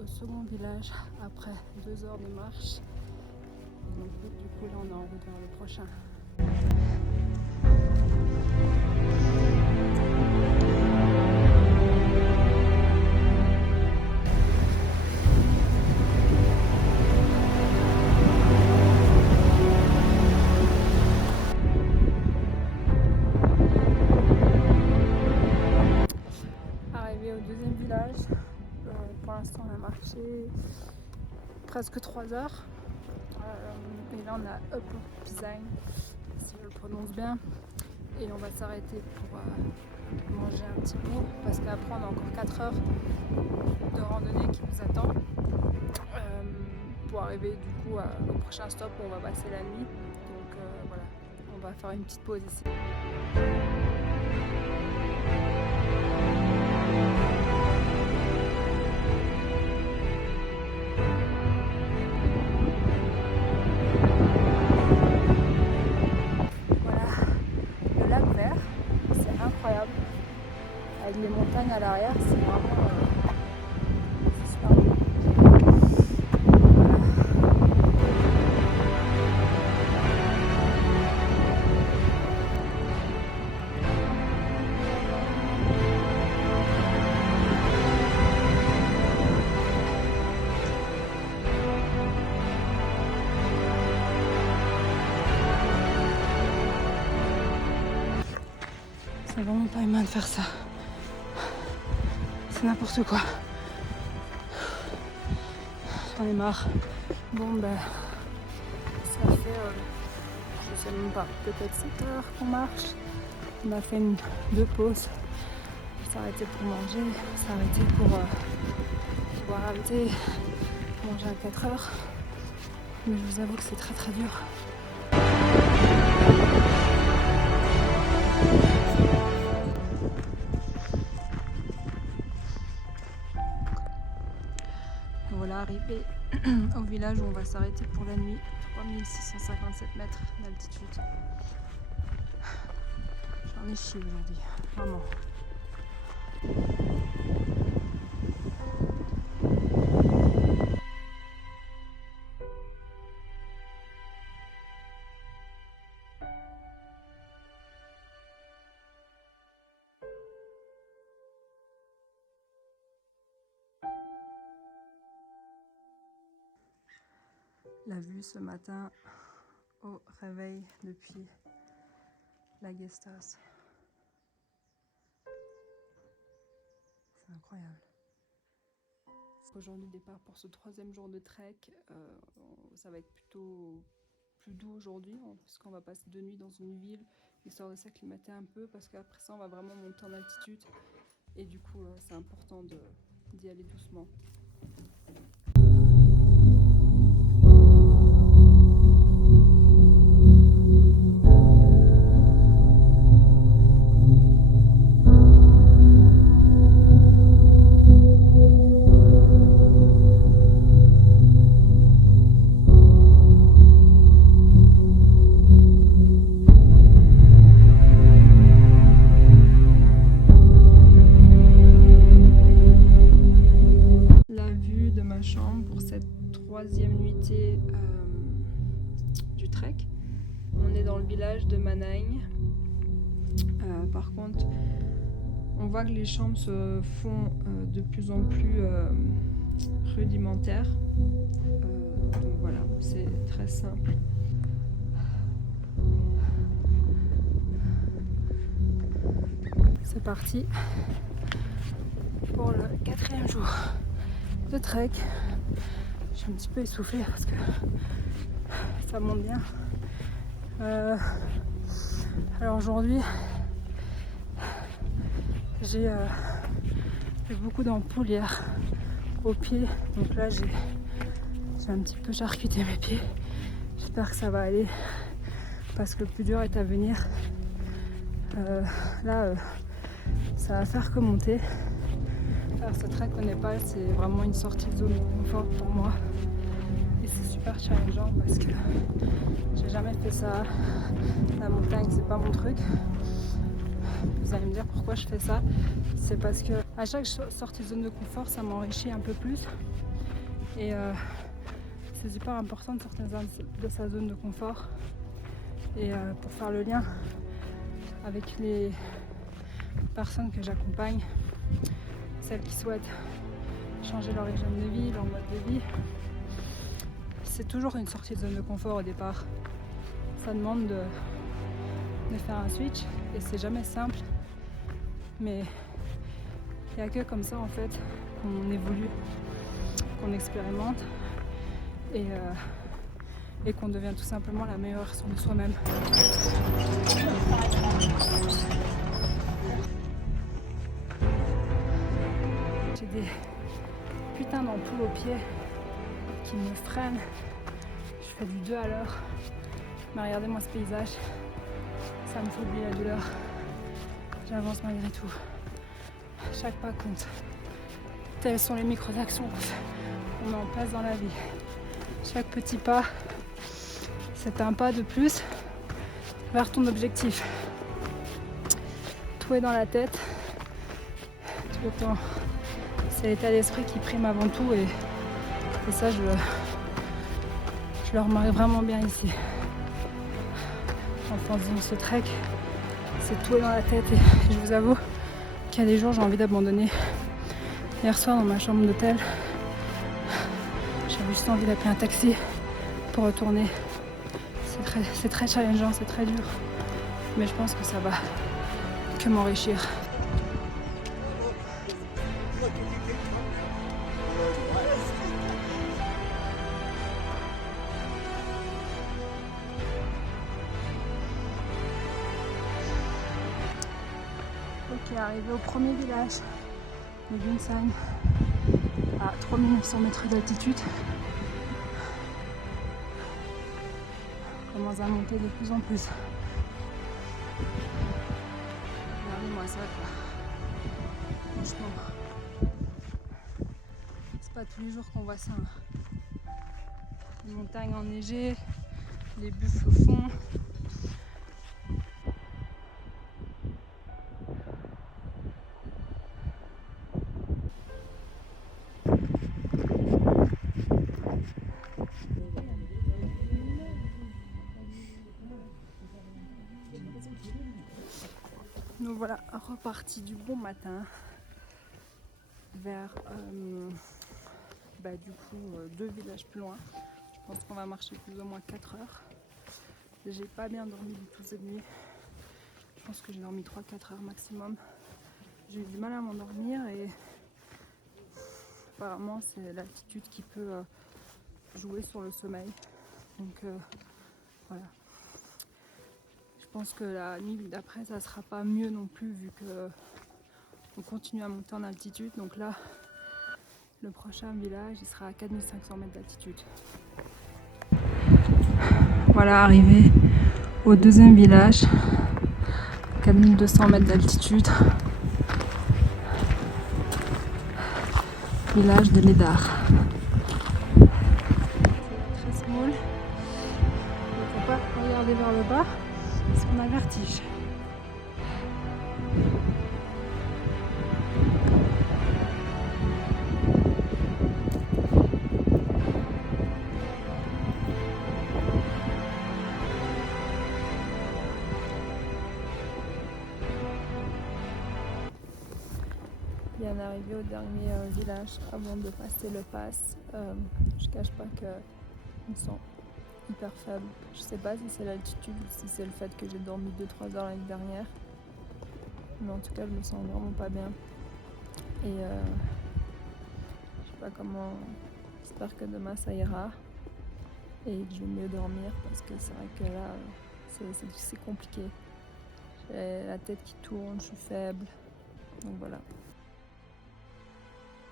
au second village après 2 heures de marche. Donc du coup là on est en route vers le prochain. Arrivé au deuxième village, pour l'instant on a marché presque 3 heures. Et là on a Up Design, si je le prononce bien, et on va s'arrêter pour manger un petit bout parce qu'après on a encore 4 heures de randonnée qui nous attend pour arriver du coup au prochain stop où on va passer la nuit. Donc voilà, on va faire une petite pause ici. Incroyable, avec les montagnes à l'arrière, c'est vraiment c'est super beau. C'est vraiment pas humain de faire ça. C'est n'importe quoi. J'en ai marre. Bon ben, ça fait, je sais même pas, peut-être 7 heures qu'on marche. On a fait 2 pauses. On s'est arrêté pour manger, on s'est arrêté pour boire un thé, manger à 4 heures. Mais je vous avoue que c'est très très dur. Voilà, arrivé au village où on va s'arrêter pour la nuit. 3657 mètres d'altitude. J'en ai chié aujourd'hui, vraiment. La vue ce matin au réveil depuis la guest house. C'est incroyable. Aujourd'hui, départ pour ce 3e jour de trek. Ça va être plutôt plus doux aujourd'hui, puisqu'on va passer 2 nuits dans une ville, histoire de s'acclimater un peu, parce qu'après ça, on va vraiment monter en altitude. Et du coup, c'est important d'y aller doucement. Chambre pour cette 3e nuitée du trek. On est dans le village de Mannheim. Par contre, on voit que les chambres se font de plus en plus rudimentaires. Donc voilà, c'est très simple. C'est parti pour le 4e jour de trek. Je suis un petit peu essoufflée parce que ça monte bien. Alors aujourd'hui, j'ai beaucoup d'ampoules hier aux pieds, donc là j'ai un petit peu charcuté mes pieds. J'espère que ça va aller parce que le plus dur est à venir. Là, ça va faire que monter. Faire ce trek au Népal, c'est vraiment une sortie de zone de confort pour moi. Et c'est super challengeant parce que j'ai jamais fait ça. La montagne, c'est pas mon truc. Vous allez me dire pourquoi je fais ça. C'est parce que à chaque sortie de zone de confort, ça m'enrichit un peu plus. Et c'est super important de sortir de sa zone de confort. Et pour faire le lien avec les personnes que j'accompagne, celles qui souhaitent changer leur régime de vie, leur mode de vie, c'est toujours une sortie de zone de confort au départ. Ça demande de faire un switch et c'est jamais simple, mais il n'y a que comme ça en fait qu'on évolue, qu'on expérimente et qu'on devient tout simplement la meilleure version de soi-même. J'ai des putains d'ampoules aux pieds qui me freinent. Je fais du 2 à l'heure. Mais regardez-moi ce paysage. Ça me fait oublier la douleur. J'avance malgré tout. Chaque pas compte. Telles sont les micro-actions qu'on met en place dans la vie. Chaque petit pas, c'est un pas de plus vers ton objectif. Tout est dans la tête. Tout le temps. C'est l'état d'esprit qui prime avant tout et ça, je le remarque vraiment bien ici. En faisant ce trek, c'est tout est dans la tête et je vous avoue qu'il y a des jours j'ai envie d'abandonner. Hier soir dans ma chambre d'hôtel, j'avais juste envie d'appeler un taxi pour retourner. C'est très challengeant, c'est très dur, mais je pense que ça va que m'enrichir. Ok, arrivé au premier village, le Ginseng, à 3900 mètres d'altitude. On commence à monter de plus en plus. Regardez-moi ça quoi. Franchement, c'est pas tous les jours qu'on voit ça. Les montagnes enneigées, les buffles au fond. Nous voilà repartis du bon matin vers du coup 2 villages plus loin. Je pense qu'on va marcher plus ou moins 4 heures. J'ai pas bien dormi du tout cette nuit. Je pense que j'ai dormi 3-4 heures maximum. J'ai eu du mal à m'endormir et apparemment c'est l'altitude qui peut jouer sur le sommeil. Donc voilà. Je pense que la nuit d'après ça sera pas mieux non plus vu que on continue à monter en altitude. Donc là le prochain village il sera à 4500 mètres d'altitude. Voilà, arrivé au deuxième village, 4200 mètres d'altitude, village de Lédard. C'est très small, il ne faut pas regarder vers le bas parce qu'on a le vertige. Bien arrivé au dernier village avant de passer le pass. Je cache pas que je me sens hyper faible. Je sais pas si c'est l'altitude ou si c'est le fait que j'ai dormi 2-3 heures l'année dernière. Mais en tout cas je me sens vraiment pas bien. Et je sais pas comment. J'espère que demain ça ira. Et que je vais mieux dormir parce que c'est vrai que là c'est compliqué. J'ai la tête qui tourne, je suis faible. Donc voilà.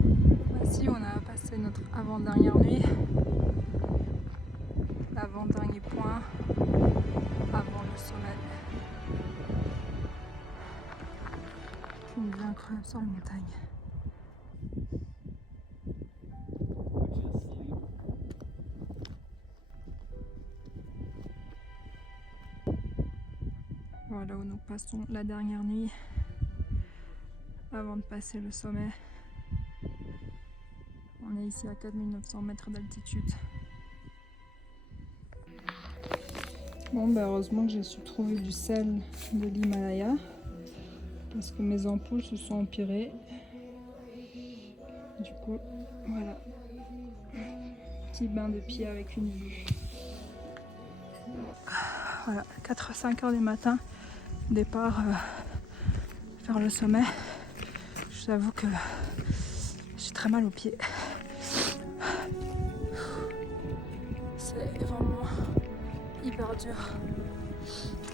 Voici, on a passé notre avant-dernière nuit, l'avant-dernier point avant le sommet. Une vue incroyable sur la montagne. Voilà où nous passons la dernière nuit avant de passer le sommet. On est ici à 4900 mètres d'altitude. Bon, bah heureusement que j'ai su trouver du sel de l'Himalaya parce que mes ampoules se sont empirées. Du coup, voilà. Petit bain de pied avec une vue. Voilà, 4-5 heures du matin, départ vers le sommet. Je vous avoue que j'ai très mal aux pieds. C'est vraiment hyper dur.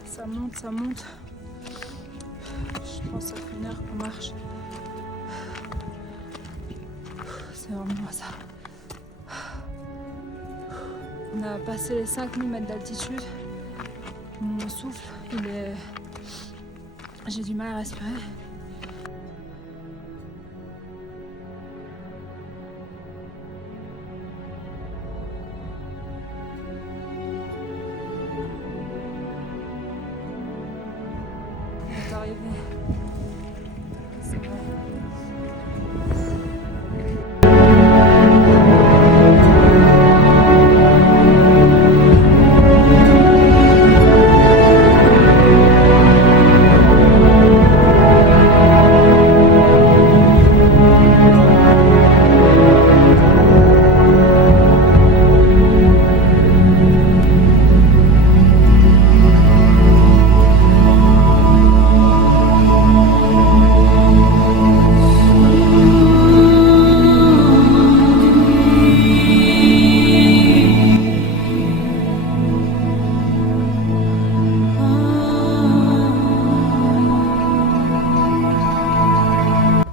Ça monte, ça monte. Je pense que ça fait 1 heure qu'on marche. C'est vraiment ça. On a passé les 5000 mètres d'altitude. Mon souffle, j'ai du mal à respirer. On est arrivé. C'est vrai.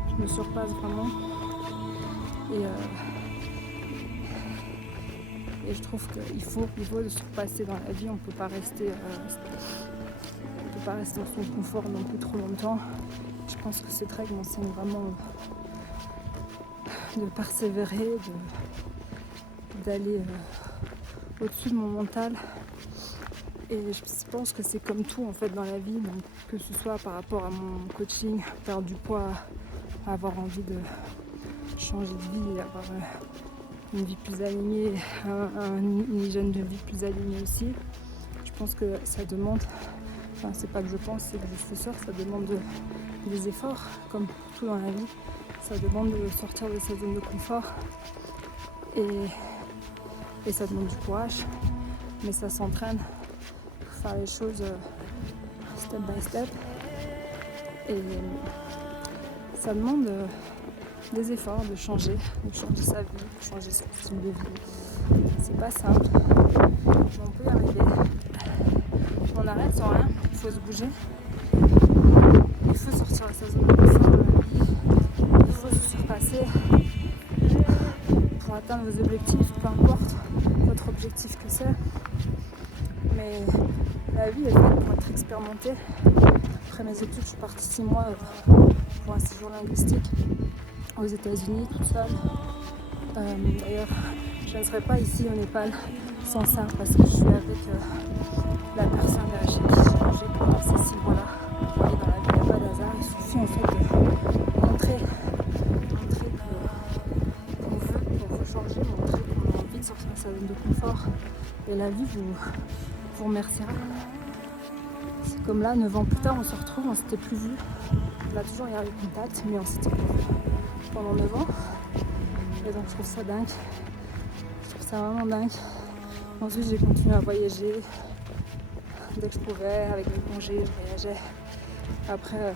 Je me surpasse vraiment et je trouve qu'il faut le surpasser dans la vie. On peut pas rester dans son confort non plus trop longtemps. Je pense que ces treks m'enseignent vraiment de persévérer, d'aller au-dessus de mon mental. Et je pense que c'est comme tout en fait dans la vie, donc, que ce soit par rapport à mon coaching, perdre du poids, avoir envie de changer de vie, avoir une vie plus alignée, une hygiène de vie plus alignée aussi. Je pense que ça demande, enfin c'est pas que je pense, c'est que je suis sûre, ça demande des efforts, comme pour tout dans la vie. Ça demande de sortir de sa zone de confort et ça demande du courage, mais ça s'entraîne pour faire les choses step by step. Et ça demande des efforts, de changer sa vie, de changer son style de vie. C'est pas simple, mais on peut y arriver. On arrête sans rien, il faut se bouger. Il faut sortir de sa zone de confort. Il faut se surpasser pour atteindre vos objectifs, peu importe votre objectif que c'est. Mais la vie est faite pour être expérimentée. Après mes études, je suis partie 6 mois pour un séjour linguistique aux États-Unis toute seule. D'ailleurs, je ne serais pas ici au Népal sans ça parce que je suis avec la personne chez qui j'ai changé pendant ces 6 mois-là. Vous voyez, dans la vie, il n'y a pas d'hasard. Il suffit en fait de montrer qu'on veut changer, montrer qu'on a envie de sortir de sa zone de confort. Et la vie vous remerciera. C'est comme là, 9 ans plus tard, on se retrouve, on s'était plus vu. On a toujours gardé contact, mais on s'était plus vu pendant 9 ans. Et donc je trouve ça dingue. Je trouve ça vraiment dingue. Ensuite, j'ai continué à voyager. Dès que je pouvais, avec mes congés, je voyageais. Après,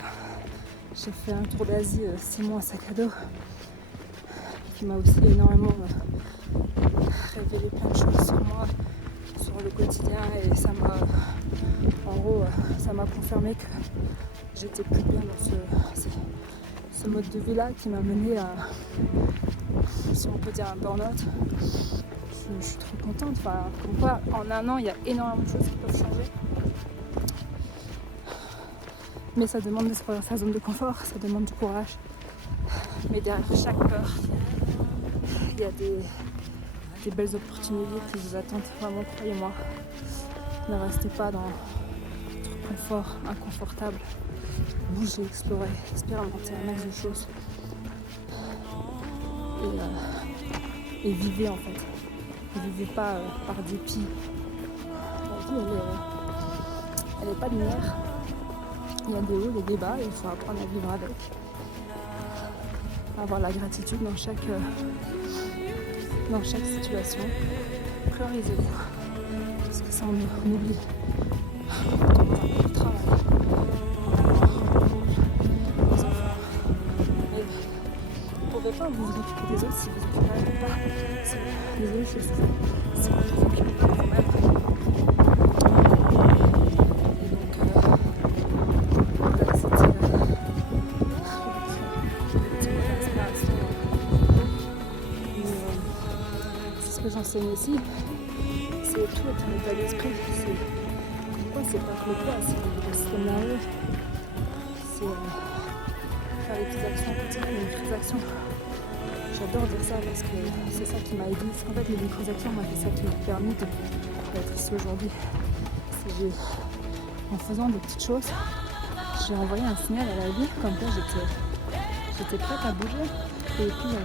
j'ai fait un tour d'Asie, 6 mois sac à dos, qui m'a aussi énormément révélé plein de choses sur moi, sur le quotidien, et ça m'a, en gros, ça m'a confirmé que j'étais plus bien dans ce mode de vie-là qui m'a mené à, si on peut dire, un burn-out. Je suis trop contente. Enfin, comme quoi, en 1 an, il y a énormément de choses qui peuvent changer. Mais ça demande de sortir de sa zone de confort, ça demande du courage. Mais derrière chaque peur, il y a des belles opportunités qui vous attendent, vraiment, croyez-moi. Ne restez pas dans votre confort inconfortable. Bougez, explorez, expérimentez un max de choses. et vivez en fait. Ne vivez pas par dépit. La vie, elle est pas linéaire. Il y a des hauts, des bas, et il faut apprendre à vivre avec. Avoir la gratitude dans chaque situation. Priorisez-vous. Parce que ça, on oublie. Le travail. Les enfants. Et vous ne pouvez pas vous occuper des autres si vous occupez pas. Désolée, c'est votre responsabilité vous-même. J'enseigne aussi, c'est tout est un état d'esprit. Pourquoi c'est pas que le poids, c'est le système nerveux. C'est faire les petites actions quotidiennes, les petites actions. J'adore dire ça parce que c'est ça qui m'a aidé. En fait, les micro-actions, c'est ça qui m'a permis d'être ici aujourd'hui. En faisant des petites choses, j'ai envoyé un signal à la vie, comme quoi j'étais prête à bouger. Et puis,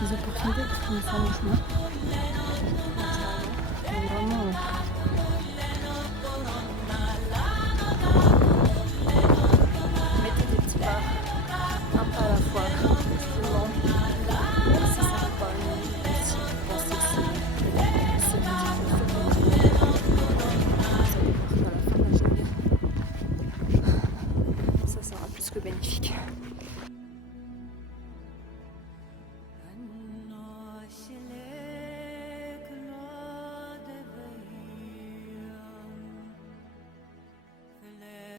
les opportunités qui finissent sur mon chemin.